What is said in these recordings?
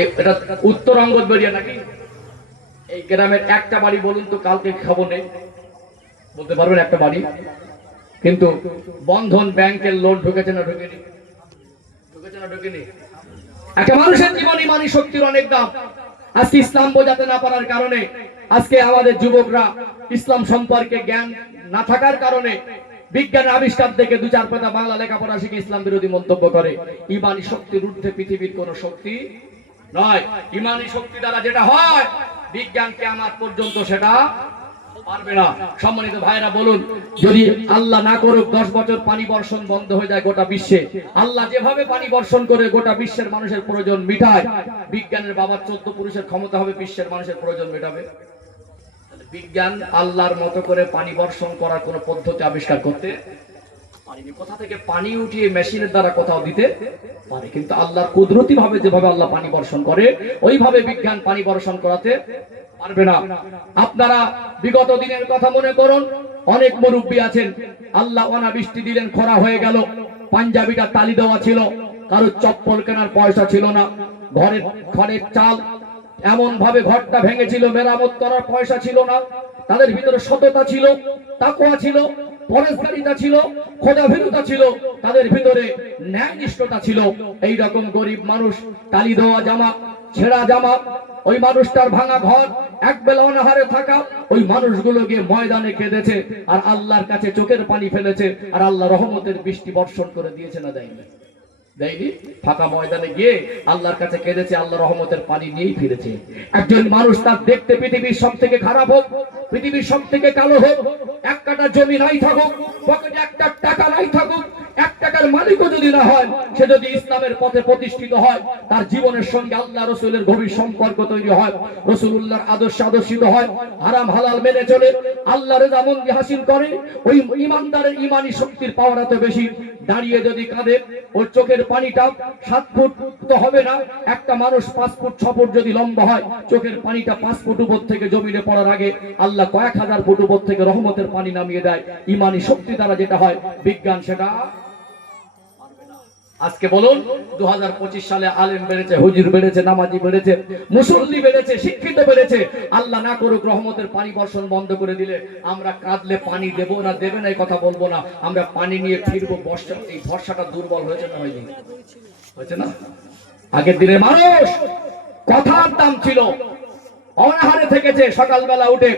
এটা উত্তর অঙ্গদ বেরিয়া নাকি? এই গ্রামের একটা বাড়ি বলুন তো, কালকে খবর নেই। বলতে পারবেন একটা বাড়ি। কিন্তু বন্ধন ব্যাংকের লোন ঢুকেছে না ঢুকেনি? ঢুকেছে না ঢুকেনি? একটা মানুষের জীবন ইমানি শক্তির অনেক দাম। আজকে ইসলাম বোঝাতে না পারার কারণে, আজকে আমাদের যুবকরা ইসলাম সম্পর্কে জ্ঞান না থাকার কারণে বিজ্ঞান আবিষ্কার থেকে দু চার পাতা বাংলা লেখাপড়া শিখে ইসলাম বিরোধী মন্তব্য করে। ইমানি শক্তির ঊর্ধ্বে পৃথিবীর কোন শক্তি নয়, ইমানি শক্তি দ্বারা যেটা হয়, বিজ্ঞানকে আমার পর্যন্ত সেটা পারবে না। সম্মানিত ভাইরা বলুন, যদি আল্লাহ না করুক, দশ বছর পানি বর্ষণ বন্ধ হয়ে যায় গোটা বিশ্বে। আল্লাহ যেভাবে পানি বর্ষণ করে গোটা বিশ্বের মানুষের প্রয়োজন মিটায়, বিজ্ঞানের বাবার চোদ্দ পুরুষের ক্ষমতা হবে, বিশ্বের মানুষের প্রয়োজন মেটাবে। বিজ্ঞান আল্লাহর মতো করে পানি বর্ষণ করার কোন পদ্ধতি আবিষ্কার করতে পারেনি। কোথা থেকে পানি উঠিয়ে মেশিনের দ্বারা কোথাও দিতে পারে। কিন্তু আল্লাহর কুদরতি ভাবে যেভাবে আল্লাহ পানি বর্ষণ করে, ওইভাবে বিজ্ঞান পানি বর্ষণ করাতে পারবে না। আপনারা বিগত দিনের কথা মনে করুন, অনেক মুরব্বী আছেন। আল্লাহ অনাবৃষ্টি দিলেন, খরা হয়ে গেল, পাঞ্জাবিটা তালি দেওয়া ছিল, কারও চপ্পল কেনার পয়সা ছিল না ঘরে খড়ের চাল এমন ভাবে ঘরটা ভেঙেছিল, মেরামত করার পয়সা ছিল না, তাদের ভিতরে সততা ছিল তাকোয়া ছিল পরেশকারিতা ছিল খোদাভীরতা ছিল, তাদের ভিতরে ন্যায়নিষ্ঠতা ছিল। এই রকম গরিব মানুষ, তালি দেওয়া জামা, ছেঁড়া জামা, ওই মানুষটার ভাঙা ঘর, এক বেলা অনাহারে থাকা, ওই মানুষগুলো গিয়ে ময়দানে কেঁদেছে আর আল্লাহর কাছে চোখের পানি ফেলেছে আর আল্লাহ রহমতের বৃষ্টি বর্ষণ করে দিয়েছে না দেয়নি? দেয়নি? ফাঁকা ময়দানে গিয়ে আল্লাহর কাছে কেঁদেছে আল্লাহ রহমতের পানি নিয়েই ফিরেছে। একজন মানুষ তার দেখতে পৃথিবীর সব থেকে খারাপ হোক, পৃথিবীর সব থেকে কালো হোক এক কাটা জমি নাই থাকুক পকেটে একটা টাকা নাই থাকুক এক টাকার মালিকও যদি না হয়, সে যদি ইসলামের পথে প্রতিষ্ঠিত হয়, তার জীবনের সঙ্গে আল্লাহ রসুলের গভীর সম্পর্ক তৈরি হয় রসুল্লাহর আদর্শ আদর্শিত হয়, হারাম হালাল মেনে চলে, আল্লাহ রেজামন্দি হাসিল করে, ওই ইমানদারের ইমানি শক্তির পাওয়ার এত বেশি, দাঁড়িয়ে যদি কাঁদে, ওর চোখের পানিটা সাত ফুট তো হবে না, একটা মানুষ পাঁচ ফুট ছ ফুট যদি লম্বা হয়, চোখের পানিটা পাঁচ ফুট উপর থেকে জমিনে পড়ার আগে আল্লাহ কয়েক হাজার ফুট উপর থেকে রহমতের পানি নামিয়ে দেয়, ইমানি শক্তি দ্বারা যেটা হয়, বিজ্ঞান সেটা আজকে বলুন দু সালে আলেম বেড়েছে, হুজুর বেড়েছে, নামাজি বেড়েছে, মুসল্লি বেড়েছে, শিক্ষিত বেড়েছে। আল্লাহ না করুক রহমতের পানি বর্ষণ বন্ধ করে দিলে, আমরা কাঁদলে পানি দেব না, দেবে না কথা বলব না। আমরা পানি নিয়ে ফিরবো, বর্ষা এই ভরসাটা দুর্বল হয়েছে না হয়নি? হয়েছে না? আগের দিনে মানুষ কথার দাম ছিল। অনাহারে থেকেছে, সকালবেলা উঠে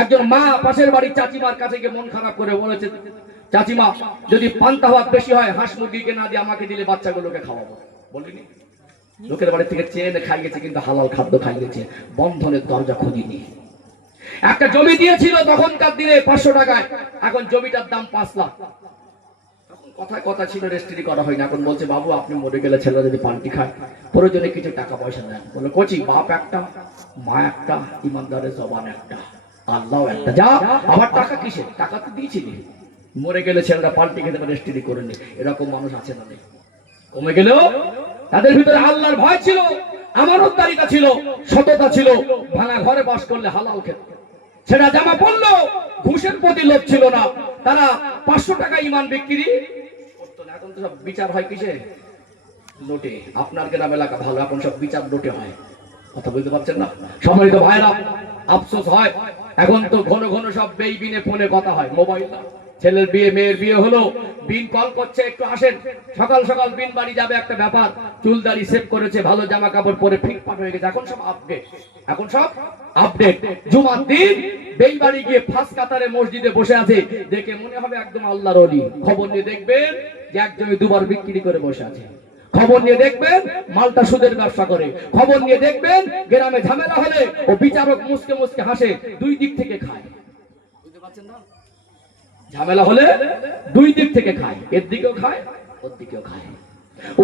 একজন মা পাশের বাড়ির চাচিমার কাছে গিয়ে মন খারাপ করে বলেছে চাচিমা, যদি পান্তা ভাত বেশি হয়, হাঁস মুরগিকে না দিয়ে আমাকে দিলে বাচ্চাগুলোকে খাওয়াবো। বলিনি? লোকের বাড়ি থেকে চেয়ে এনে খাইয়েছে কিন্তু হালাল খাদ্য খাইয়েছে বন্ধনের দরজা খুঁজিনি একটা জমি দিয়েছিল তখনকার দিনে পাঁচশো টাকায়, এখন জমিটার দাম পাঁচ লাখ। কথায় কথা ছিল, রেজিস্ট্রি করা হয়নি। এখন বলছে, বাবু, আপনি মরে গেলে ছেলেরা যদি পাল্টি খায়, প্রয়োজনে কিছু টাকা পয়সা দেন বলে, কচি, বাপ একটা, মা একটা, ইমানদারের জবান একটা, আল্লাহ একটা। যা, আমার টাকা কিসে টাকা তো দিয়েছিলি। মরে গেলে ছেলেরা পাল্টি খেতে রেজিস্ট্রি করে নি। এরকম মানুষ আছে না নেই কমে গেলেও তাদের ভিতরে আল্লাহর ভয় ছিল, আমানতদারিতা ছিল, সততা ছিল। ভাঙা ঘরে বাস করলে হালাল খেত। সেটা জামা পড়ল ঘুষের প্রতি লোভ ছিল না। তারা পাঁচশো টাকা ইমান বিক্রি এখন তো সব বিচার হয় কিসে? নোটে। আপনার গ্রাম এলাকা ভালো, এখন সব বিচার নোটে হয়। কথা বুঝতে পারছেন না? সম্মানিত ভাইরা, আফসোস হয়। এখন তো ঘন ঘন সব বেই বিনে ফোনে কথা হয়, মোবাইল না। ছেলের বিয়ে, মেয়ের বিয়ে হলো। বিন কল করছে, একটু আসেন সকাল সকাল বিন বাড়ি যাবে একটা ব্যাপার। চুল সেভ করেছে, ভালো জামা কাপড় পরে ফিটফাট হয়ে গেছে। এখন সব আপডেট এখন সব আপডেট জুমার দিন বেই বাড়ি গিয়ে ফাঁস কাতারে মসজিদে বসে আছে। দেখে মনে হবে একদম আল্লাহর অলি খবর নিয়ে দেখবেন যে একজনে দুবার বিক্রি করে বসে আছে। খবর নিয়ে দেখবেন মালটা সুদের ব্যবসা করে। খবর নিয়ে দেখবেন গ্রামে ঝামেলা হলে ও বিচারক মুসকে মুসকে হাসে, দুই দিক থেকে খায়। বুঝতে পারছেন না? ঝামেলা হলে দুই দিক থেকে খায়, এর দিকেও খায়, ওর দিকেও খায়।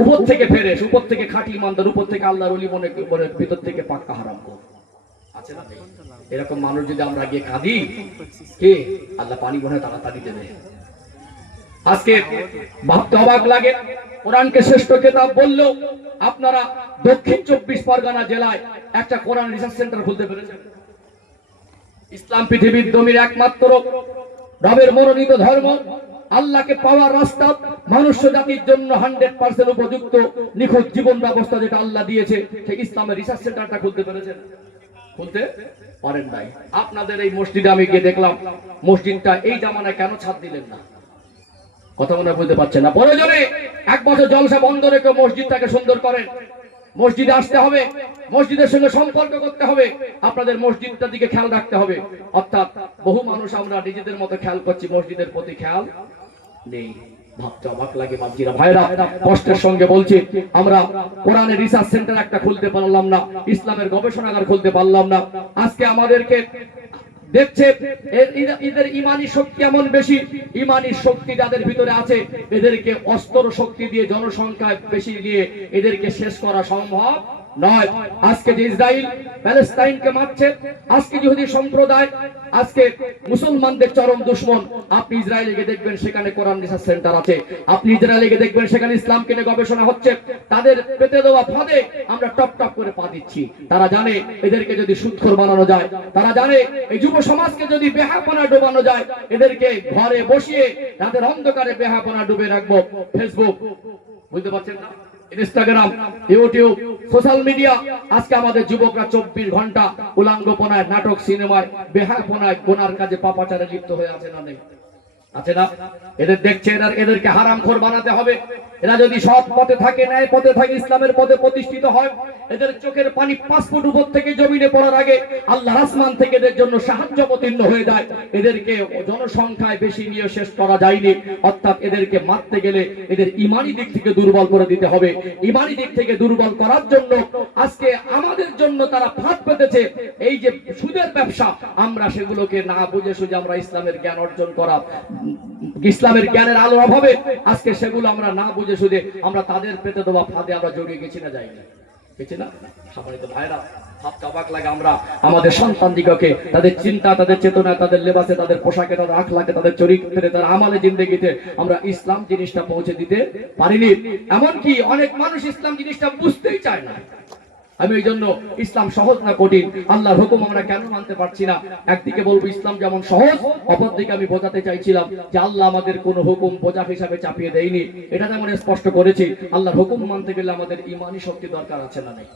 উপর থেকে ফেরেস উপর থেকে খাটি ইমানদার, উপর থেকে আল্লাহর অলি মনে মনে, ভিতর থেকে পাক্কা হারাম কর। আছে না এরকম মানুষ যদি আমরা গিয়ে কে? আল্লাহ পানি মনে তাড়াতাড়ি দেবে। আজকে ভাবতে অবাক লাগে, কোরআনকে শ্রেষ্ঠ কেতাব বললেও আপনারা দক্ষিণ চব্বিশ পরগনা জেলায় একটা কোরআন রিসার্চ সেন্টার খুলতে পেরেছেন। ইসলাম পৃথিবীর জমির একমাত্র রবের মনোনীত ধর্ম, আল্লাহকে পাওয়ার রাস্তা, মানুষ্য জাতির জন্য হান্ড্রেড পার্সেন্ট উপযুক্ত, নিখুঁত জীবন ব্যবস্থা যেটা আল্লাহ দিয়েছে, সেই ইসলামের রিসার্চ সেন্টারটা খুলতে পেরেছেন। খুলতে পারেন নাই। আপনাদের এই মসজিদে আমি গিয়ে দেখলাম, মসজিদটা এই জামানায় কেন ছাদ দিলেন না? কথা মনে বুঝতে পারছেন না। প্রয়োজনে এক বছর জলসা বন্ধ রেখে মসজিদটাকে সুন্দর করেন। মসজিদে আসতে হবে, মসজিদের সঙ্গে সম্পর্ক করতে হবে, আপনাদের মসজিদটার দিকে খেয়াল রাখতে হবে। অর্থাৎ বহু মানুষ আমরা নিজেদের মতো খেয়াল করছি, মসজিদের প্রতি খেয়াল নেই। আমরা কোরআনের রিসার্চ সেন্টার একটা খুলতে পারলাম না, ইসলামের গবেষণাগার খুলতে পারলাম না। আজকে আমাদেরকে দেখছে এদের ইমানি শক্তি এমন বেশি, ইমানি শক্তি যাদের ভিতরে আছে, এদেরকে অস্ত্র শক্তি দিয়ে জনসংখ্যায় বেশি দিয়ে এদেরকে শেষ করা সম্ভব নয়, আজকে যে ইসরায়েল প্যালেস্তাইনকে মারছে, আজকে ইহুদি সম্প্রদায়, আজকে মুসলমানদের চরম দুশ্মন, আপনি ইসরায়েলে গিয়ে দেখবেন সেখানে কোরআন সেন্টার আছে। আপনি ইসরায়েলে গিয়ে দেখবেন সেখানে গবেষণা হচ্ছে, তাদের পেতে দেওয়া ফাঁদে আমরা টপ টপ করে পা দিচ্ছি। তারা জানে এদেরকে যদি সুৎখর বানানো যায়, তারা জানে এই যুব সমাজকে যদি বেহাপনা ডোবানো যায়, এদেরকে ঘরে বসিয়ে তাদের অন্ধকারে বেহাপনা ডুবে রাখব। ফেসবুক, বুঝতে পারছেন না? ইনস্টাগ্রাম ইউটিউব সোশ্যাল মিডিয়া আজকে আমাদের যুবকরা চব্বিশ ঘণ্টা উলাঙ্গপনায় নাটক, সিনেমায় বেহাপনায় গোনার কাজে পাপাচারে লিপ্ত হয়ে আছে না নেই আছে না? এদের দেখছে এরা, এদেরকে হারামখোর বানাতে হবে। এরা যদি সৎ পথে থাকে, ন্যায় পথে থাকে, ইসলামের পথে প্রতিষ্ঠিত হয়, এদের চোখের পানি ফুট উপর থেকে জমিনে পড়ার আগে আল্লাহ আসমান থেকে এদের জন্য সাহায্য অবতীর্ণ হয়ে যায়। এদেরকে জনসংখ্যায় বেশি নিয়ে শেষ করা যায়নি। অর্থাৎ এদেরকে মারতে গেলে এদের ইমানি দিক থেকে দুর্বল করে দিতে হবে। ইমানি দিক থেকে দুর্বল করার জন্য আজকে আমাদের জন্য তারা ফাঁদ পেতেছে। এই যে সুদের ব্যবসা, আমরা সেগুলোকে না বুঝে সুঝে আমরা ইসলামের জ্ঞান অর্জন করা ইসলামের জ্ঞানের আলোর অভাবে আজকে সেগুলো আমরা না বুঝে সুঝে আমরা তাদের পেতে দেওয়া ফাঁদে আমরা জড়িয়ে গেছি না যাইনি। গেছি না? সম্মানিত ভাইরা আমরা ইসলাম জিনিসটা পৌঁছে দিতে পারিনি। এমনকি অনেক মানুষ ইসলাম জিনিসটা বুঝতেই চায় না। আমি ওই জন্য ইসলাম সহজ না কঠিন? আল্লাহর হুকুম আমরা কেন মানতে পারছি না? একদিকে বলব ইসলাম যেমন সহজ, অপরদিকে আমি বোঝাতে চাইছিলাম যে আল্লাহ আমাদের কোন হুকুম বোঝা হিসাবে চাপিয়ে দেয়নি। এটা যেমন স্পষ্ট করেছি। আল্লাহর হুকুম মানতে গেলে আমাদের ইমানি শক্তি দরকার আছে না নেই?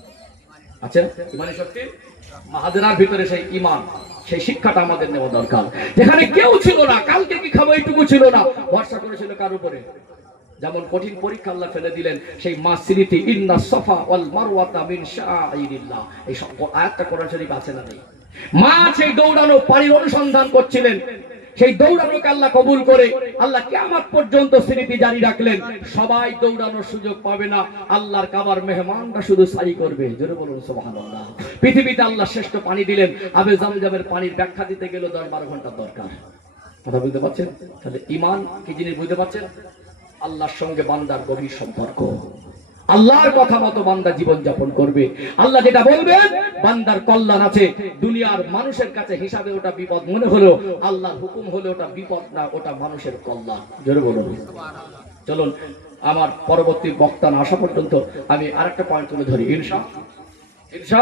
আমাদের নেওয়া দরকার। যেখানে কেউ ছিল না, কালকে কি খাব এইটুকু ছিল না। ভরসা করেছিল কার উপরে? যেমন কঠিন পরীক্ষা আল্লাহ ফেলে দিলেন, সেই মা স্মৃতি ইন্না সফা ওয়াল মারওয়াতা মিন শাআইরিল্লাহ এই সব আয়াতটা কোরআন শরীফ আছে না নেই। মা সেই দৌড়ানো পানির অনুসন্ধান করছিলেন। সেই দৌড়ানোকে আল্লাহ কবুল করে আল্লাহ কেমন পর্যন্ত স্মৃতি জারি রাখলেন। সবাই দৌড়ানোর সুযোগ পাবে না। আল্লাহর কাবার মেহমানরা শুধু সারি করবে। জোরে বলুন, সুবহানাল্লাহ। পৃথিবীতে আল্লাহ শ্রেষ্ঠ পানি দিলেন। আবে জামজামের পানির ব্যাখ্যা দিতে গেলে দশ বারো ঘণ্টা দরকার। কথা বুঝতে পারছেন? তাহলে ইমান কি জিনিস বুঝতে পারছেন? আল্লাহর সঙ্গে বান্দার গভীর সম্পর্ক। আল্লাহর কথা মতো বান্দা জীবন যাপন করবে। আল্লাহ যেটা বলবেন, বান্দার কল্যাণ আছে। দুনিয়ার মানুষের কাছে হিসাবে ওটা বিপদ মনে হলো আল্লাহর হুকুম হলে ওটা বিপদ না, ওটা মানুষের কল্যাণ। জোরে বলুন। চলুন, আমার পরবর্তী বক্তা আসা পর্যন্ত আমি আরেকটা পয়েন্ট তুলে ধরি। ইনশা ইনশা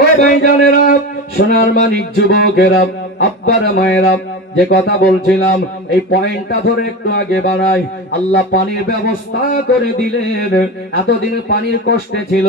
ও ভাইজানেরা সোনার মানিক যুবকেরা, আব্বারা মায়েরা, যে কথা বলছিলাম, এই পয়েন্টটা ধরে একটু আগে বাড়াই। আল্লাহ পানির ব্যবস্থা করে দিলেন। এতদিন পানির কষ্টে ছিল,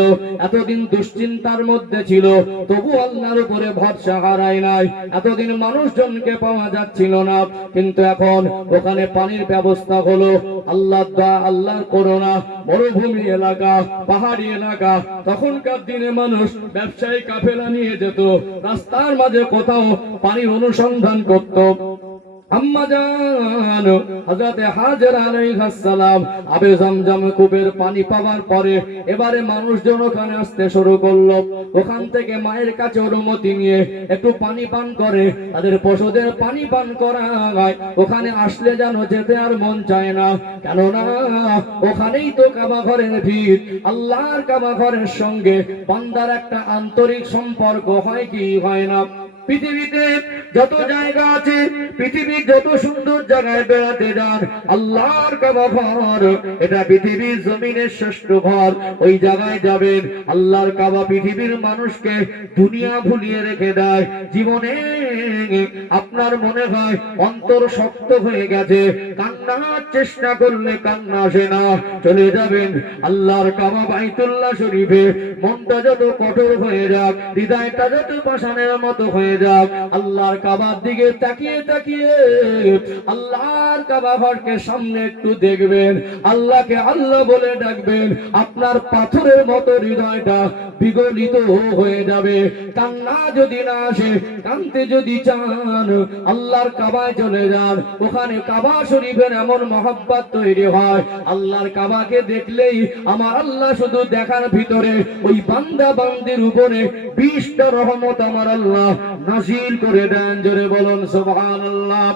এতদিন দুশ্চিন্তার মধ্যে ছিল, তবু আল্লাহর উপরে ভরসা হারায় নাই। এতদিন মানুষজনকে পাওয়া যাচ্ছিল না, কিন্তু এখন ওখানে পানির ব্যবস্থা হলো। আল্লাহ দা আল্লাহর করোনা মরুভূমি এলাকা, পাহাড়ি এলাকা, তখনকার দিনে মানুষ ব্যবসায়ী কাফেলা নিয়ে যেত, রাস্তার মাঝে কোথাও পানির অনুসন্ধান করত। আম্মা জান হযরতে হাজর আলাইহিস সালাম, আবে জমজম কূপের পানি পাওয়ার পরে এবারে মানুষজন ওখানে আসতে শুরু করল। ওখান থেকে মায়ের কাছে অনুমতি নিয়ে একটু পানি পান করে, তাদের পশুদের পানি পান করা হয় ওখানে আসলে যেন যেতে আর মন চায় না। কেননা ওখানেই তো কাবা ঘরের ভিড় আল্লাহর কাবা ঘরের সঙ্গে বান্দার একটা আন্তরিক সম্পর্ক হয় কি হয় না। পৃথিবীতে যত জায়গা আছে, পৃথিবীর যত সুন্দর জায়গায় বেড়াতে যান, আল্লাহর কাবা ঘর, এটা পৃথিবীর জমিনের শ্রেষ্ঠ ঘর, ওই জায়গায় যাবেন, আল্লাহর কাবা পৃথিবীর মানুষকে দুনিয়া ভুলিয়ে রেখে দেয়, জীবনে আপনার মনে হয় অন্তর শক্ত হয়ে গেছে, কান্নার চেষ্টা করলে কান্না আসে না, চলে যাবেন আল্লাহর কাবা বাইতুল্লাহ শরীফে, মনটা যত কঠোর হয়ে যাক, হৃদয়টা যত পাষাণের মতো হয়ে যাক, আল্লাহর কাবার দিকে তাকিয়ে তাকিয়ে আল্লাহর কাবা ঘরকে সামনে একটু দেখবেন। আল্লাহকে আল্লাহ বলে ডাকবেন, আপনার পাথরের মতো হৃদয়টা বিগলিত হয়ে যাবে। কান্না যদি না আসে, কানতে যদি চান, আল্লাহর কাবায় চলে যান। ওখানে কাবা শরীফের এমন মহব্বত তৈরি হয়, আল্লাহর কাবাকে দেখলেই আমার আল্লাহ শুধু দেখার ভিতরে ওই বান্দা বান্দির উপরে বিশটা রহমত আমার আল্লাহ নাজিল করে দেন, জোরে বলুন, সুবহানাল্লাহ।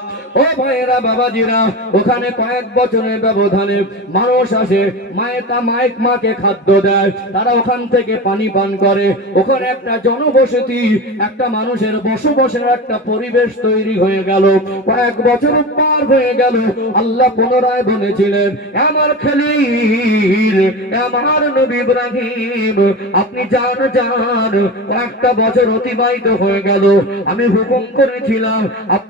ও ভাইয়েরা, বাবাজিরা, ওখানে কয়েক বছরের ব্যবধানে মানুষ আসে মায়ে তা মায়ের মাকে খাদ্য দেয়, তারা ওখান থেকে পানি পান করে। ওখানে একটা জনবসতি, একটা মানুষের বসবাসের একটা পরিবেশ তৈরি হয়ে গেল, কয়েক বছর পার হয়ে গেল, আল্লাহ পুনরায় বলেছিলেন, আমার খেলির আমার নবী ইব্রাহিম, আপনি যান যান, কয়েকটা বছর অতিবাহিত হয়ে গেল আমি হুকুম করেছিলাম